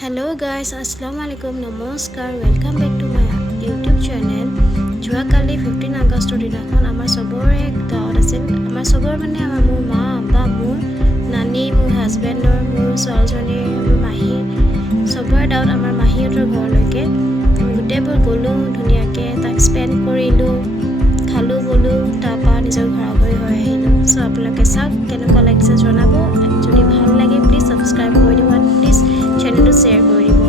Hello guys, Assalamualaikum, Namaskar, welcome back to my YouTube channel. যোৱাকালি 15 আগষ্টৰ দিনাখন আমাৰ সবৰে গাঁৱত আছিল। আমাৰ সবৰ মানে মোৰ মা, আব্বা, মোৰ নানি, মোৰ হাজবেণ্ডৰ, মোৰ ছোৱালীজনীৰ, মোৰ মাহী সবৰে গাঁৱত আমাৰ মাহীহঁতৰ ঘৰলৈকে আমি গোটেইবোৰ গ'লোঁ, ধুনীয়াকৈ তাক স্পেণ্ড কৰিলোঁ, খালোঁ বলোঁ, তাৰপৰা নিজৰ ঘৰা ঘৰি হৈ আহিলোঁ। চ' আপোনালোকে চাওক কেনেকুৱা লাগিছে জনাব। যদি ভাল লাগে প্লিজ ছাবস্ক্ৰাইব কৰি দিব, প্লিজ চেনেলটো শ্বেয়াৰ কৰি দিব।